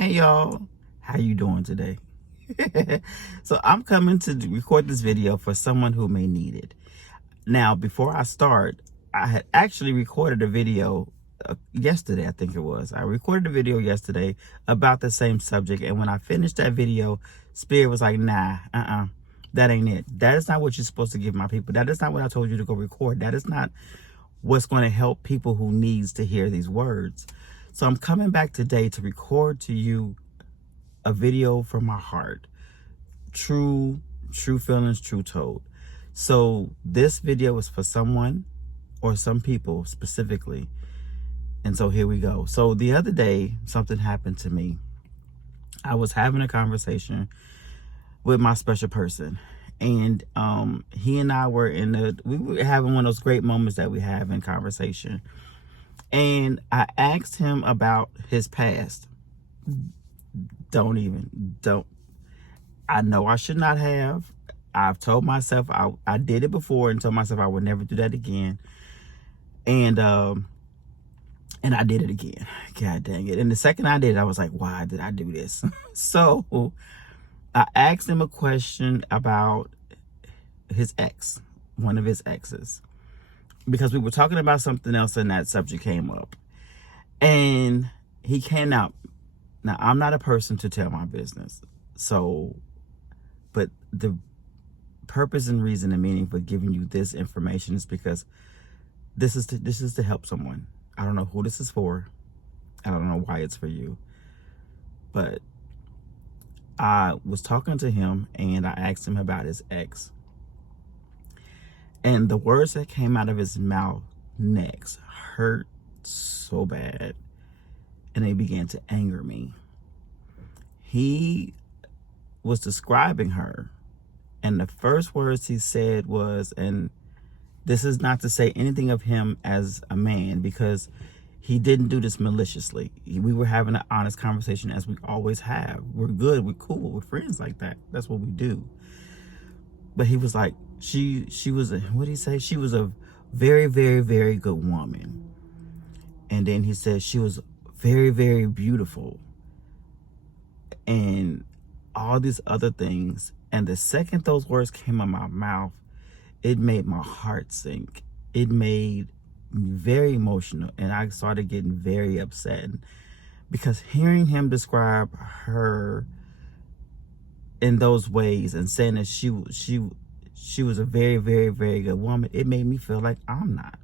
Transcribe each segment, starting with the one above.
Hey y'all, how you doing today? So I'm coming to record this video for someone who may need it. Now, before I start, I had actually recorded a video yesterday, I think it was. I recorded a video yesterday about the same subject, and when I finished that video, Spirit was like, nah, that ain't it. That is not what you're supposed to give my people. That is not what I told you to go record. That is not what's going to help people who needs to hear these words. So I'm coming back today to record to you a video from my heart. True feelings, true told. So this video is for someone or some people specifically. And so here we go. So the other day, something happened to me. I was having a conversation with my special person. And he and I were we were having one of those great moments that we have in conversation. And I asked him about his past. I know I should not have. I've told myself I did it before and told myself I would never do that again. And I did it again. God dang it. And the second I did it, I was like, why did I do this? So I asked him a question about his ex, one of his exes, because we were talking about something else and that subject came up. And he came out. Now, I'm not a person to tell my business. So, but the purpose and reason and meaning for giving you this information is because this is to help someone. I don't know who this is for. I don't know why it's for you. But I was talking to him and I asked him about his ex. And the words that came out of his mouth next hurt so bad. And they began to anger me. He was describing her. And the first words he said was, and this is not to say anything of him as a man, because he didn't do this maliciously. We were having an honest conversation as we always have. We're good, we're cool, we're friends like that. That's what we do. But he was like, she was, what did he say? She was a very, very, very good woman. And then he said she was very, very beautiful. And all these other things. And the second those words came out of my mouth, it made my heart sink. It made me very emotional. And I started getting very upset. Because hearing him describe her in those ways and saying that she was a very, very, very good woman, it made me feel like I'm not.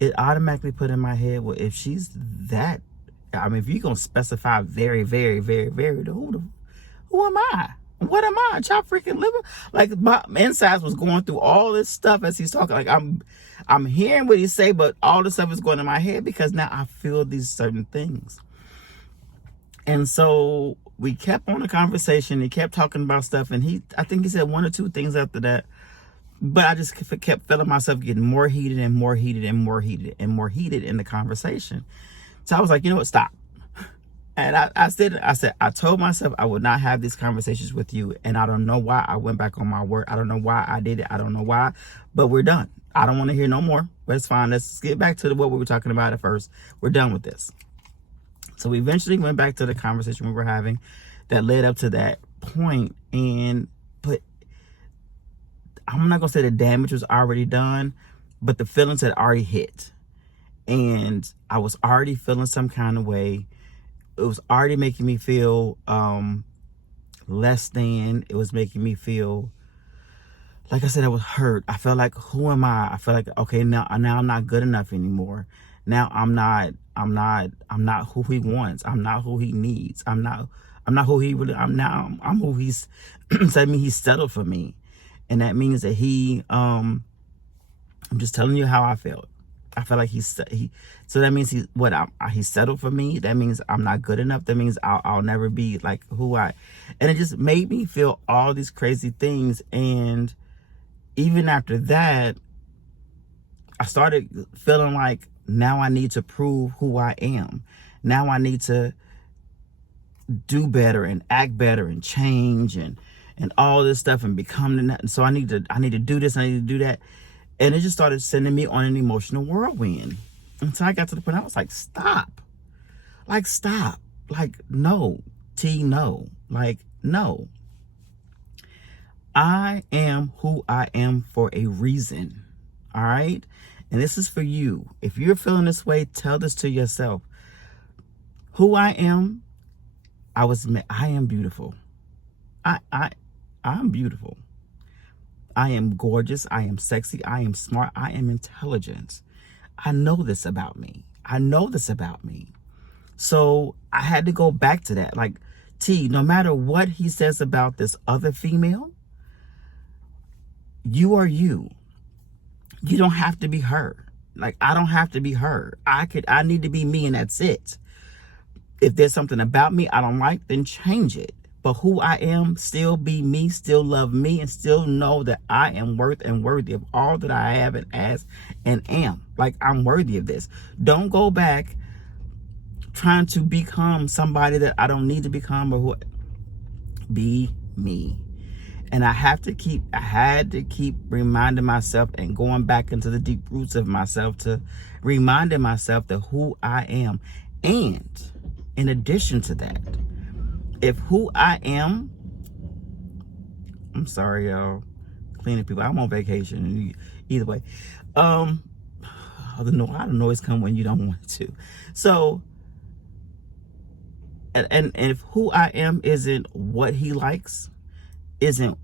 It automatically put in my head, well, if she's that, I mean, if you're going to specify very, very, very, very, who am I? What am I? A child freaking living? Like, my insides was going through all this stuff as he's talking. Like, I'm hearing what he say, but all this stuff is going in my head because now I feel these certain things. And so we kept on the conversation. He kept talking about stuff. And I think he said one or two things after that. But I just kept feeling myself getting more heated and more heated and more heated and more heated in the conversation. So I was like, you know what, stop. And I said, I told myself I would not have these conversations with you. And I don't know why I went back on my word. I don't know why I did it. I don't know why, but we're done. I don't want to hear no more, but it's fine. Let's get back to what we were talking about at first. We're done with this. So we eventually went back to the conversation we were having that led up to that point. But I'm not going to say the damage was already done, but the feelings had already hit. And I was already feeling some kind of way. It was already making me feel less than. It was making me feel, like I said, I was hurt. I felt like, who am I? I felt like, okay, now I'm not good enough anymore. Now I'm not who he wants. I'm not who he needs. I'm not who he really, I'm who he's, so that means he's settled for me. And that means that I'm just telling you how I felt. I felt like so that means he's settled for me. That means I'm not good enough. That means I'll never be like and it just made me feel all these crazy things. And even after that, I started feeling like now I need to prove who I am. Now I need to do better and act better and change and all this stuff and become that. So I need to do this. I need to do that. And it just started sending me on an emotional whirlwind. Until I got to the point I was like, stop. Like, no, T, no. Like, no. I am who I am for a reason. All right? And this is for you. If you're feeling this way, tell this to yourself. Who I am, I am beautiful. I'm beautiful. I am gorgeous. I am sexy. I am smart. I am intelligent. I know this about me. I know this about me. So I had to go back to that. Like, T, no matter what he says about this other female, you are you. You don't have to be her. Like, I don't have to be her. I need to be me, and that's it. If there's something about me I don't like, then change it. But who I am, still be me, still love me, and still know that I am worth and worthy of all that I have and as and am. Like, I'm worthy of this. Don't go back trying to become somebody that I don't need to become, or who. Be me. And I had to keep reminding myself and going back into the deep roots of myself to reminding myself that who I am. And in addition to that, if who I am, I'm sorry, y'all, cleaning people. I'm on vacation. Either way, the noise come when you don't want it to. So, and if who I am isn't what he likes, isn't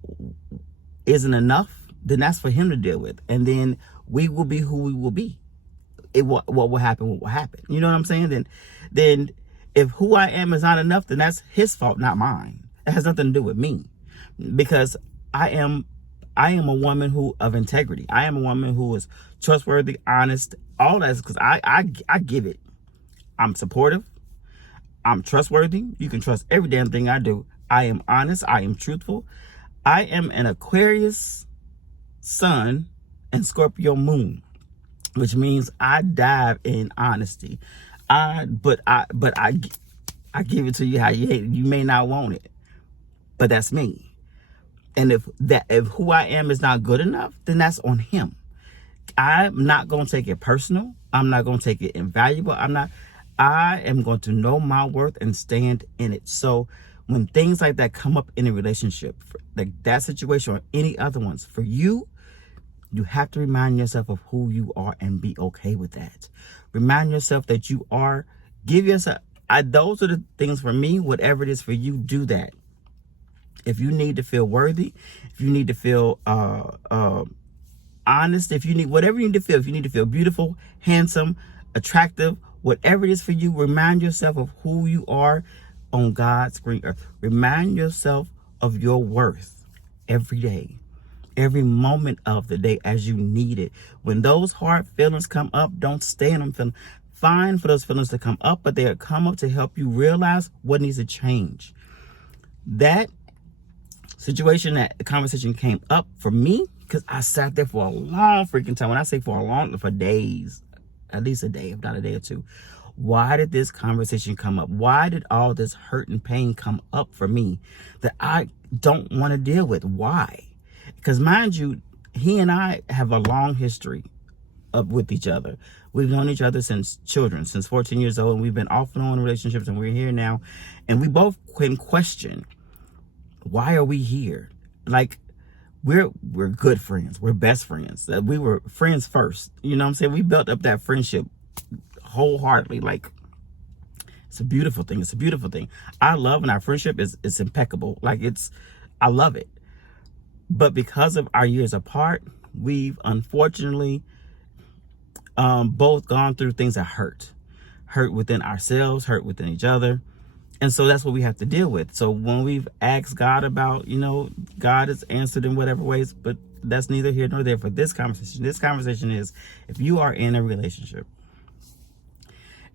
enough, then that's for him to deal with. And then we will be who we will be. What will happen, what will happen. You know what I'm saying? Then if who I am is not enough, then that's his fault, not mine. It has nothing to do with me. Because I am a woman of integrity. I am a woman who is trustworthy, honest, all that, because I give it. I'm supportive. I'm trustworthy. You can trust every damn thing I do. I am honest. I am truthful. I am an Aquarius sun and Scorpio moon, which means I dive in honesty. But I give it to you how you hate it. You may not want it, but that's me. And if who I am is not good enough, then that's on him. I'm not going to take it personal. I'm not going to take it invaluable. I am going to know my worth and stand in it. So when things like that come up in a relationship, like that situation or any other ones, for you, you have to remind yourself of who you are and be okay with that. Remind yourself that you are, give yourself, those are the things for me. Whatever it is for you, do that. If you need to feel worthy, if you need to feel honest, if you need, whatever you need to feel, if you need to feel beautiful, handsome, attractive, whatever it is for you, remind yourself of who you are on God's green earth. Remind yourself of your worth every day, every moment of the day as you need it. When those hard feelings come up, don't stay in them feelings. Fine for those feelings to come up, but they'll come up to help you realize what needs to change. That situation, that conversation came up for me because I sat there for a long freaking time. When I say for days, at least a day, if not a day or two. Why did this conversation come up? Why did all this hurt and pain come up for me that I don't want to deal with? Why? Because mind you, he and I have a long history with each other. We've known each other since children, since 14 years old, and we've been off and on in relationships, and we're here now. And we both can question, why are we here? Like, we're good friends. We're best friends. We were friends first. You know what I'm saying? We built up that friendship wholeheartedly. Like, it's a beautiful thing. It's a beautiful thing. Our love and our friendship is impeccable. Like, I love it. But because of our years apart, we've unfortunately both gone through things that hurt within ourselves, hurt within each other. And so that's what we have to deal with. So when we've asked God about, God has answered in whatever ways, but that's neither here nor there for this conversation. This conversation is, if you are in a relationship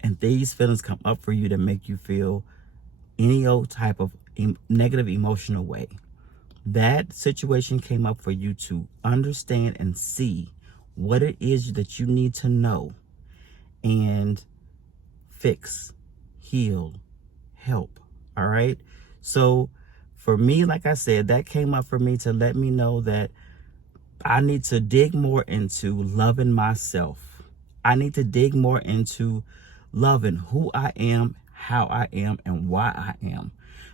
and these feelings come up for you to make you feel any old type of negative emotional way, that situation came up for you to understand and see what it is that you need to know and fix, heal, help. All right. So for me, like I said, that came up for me to let me know that I need to dig more into loving myself. I need to dig more into loving who I am, how I am and why I am.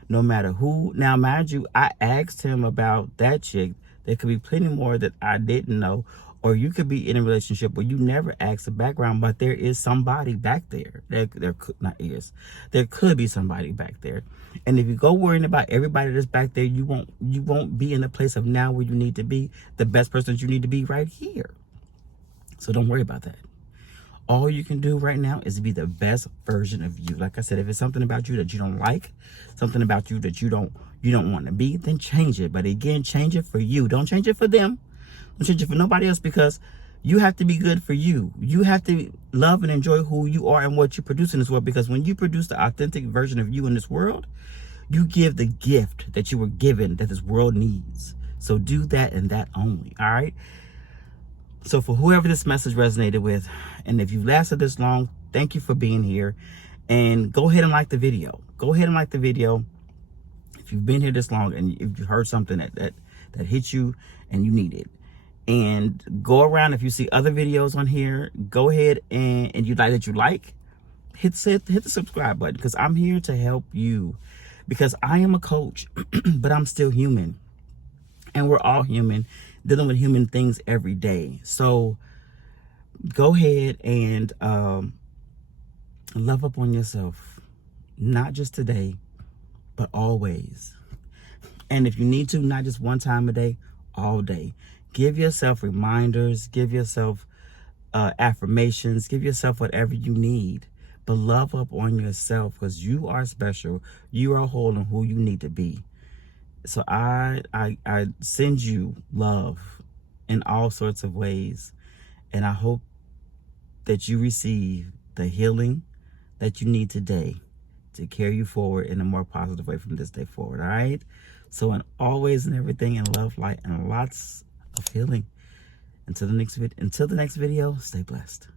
No matter who. Now, mind you, I asked him about that chick. There could be plenty more that I didn't know. Or you could be in a relationship where you never ask the background, but there is somebody back there. There could not is. There could be somebody back there. And if you go worrying about everybody that's back there, you won't be in the place of now where you need to be. The best person that you need to be right here. So don't worry about that. All you can do right now is be the best version of you. Like I said, if it's something about you that you don't like, something about you that you don't want to be, then change it. But again, change it for you. Don't change it for them. Don't change it for nobody else, because you have to be good for you. You have to love and enjoy who you are and what you produce in this world, because when you produce the authentic version of you in this world, you give the gift that you were given that this world needs. So do that and that only. All right. So for whoever this message resonated with, and if you've lasted this long, thank you for being here. And go ahead and like the video. Go ahead and like the video. If you've been here this long and if you heard something that hit you and you need it. And go around, if you see other videos on here, go ahead and you like, hit the subscribe button, because I'm here to help you. Because I am a coach, but I'm still human. And we're all human, dealing with human things every day. So go ahead and love up on yourself. Not just today, but always. And if you need to, not just one time a day, all day. Give yourself reminders. Give yourself affirmations. Give yourself whatever you need. But love up on yourself, because you are special. You are whole and who you need to be. So I send you love in all sorts of ways. And I hope that you receive the healing that you need today to carry you forward in a more positive way from this day forward. All right. So in always and everything, in love, light, and lots of healing. Until the next video, stay blessed.